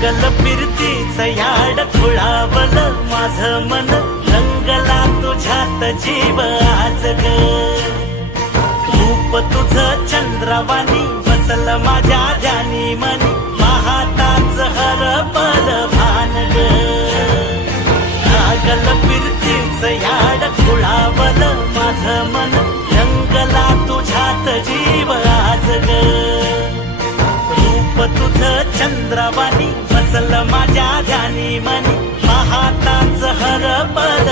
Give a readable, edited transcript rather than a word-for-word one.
लागल फिरतीच याड खुळावल माझं मन रंगला तुझ्यात जीव आज ग रूप तुझं चंद्रवाणी बसल माझ्या ध्यानी मनी पाहताच हरपल भान ग लागल फिरतीच याड खुळावल माझं मन रंगला तुझ्यात जीव आज ग रूप तुझं चंद्रवाणी बसल माझ्या ध्यानी मनी पाहताच हरपल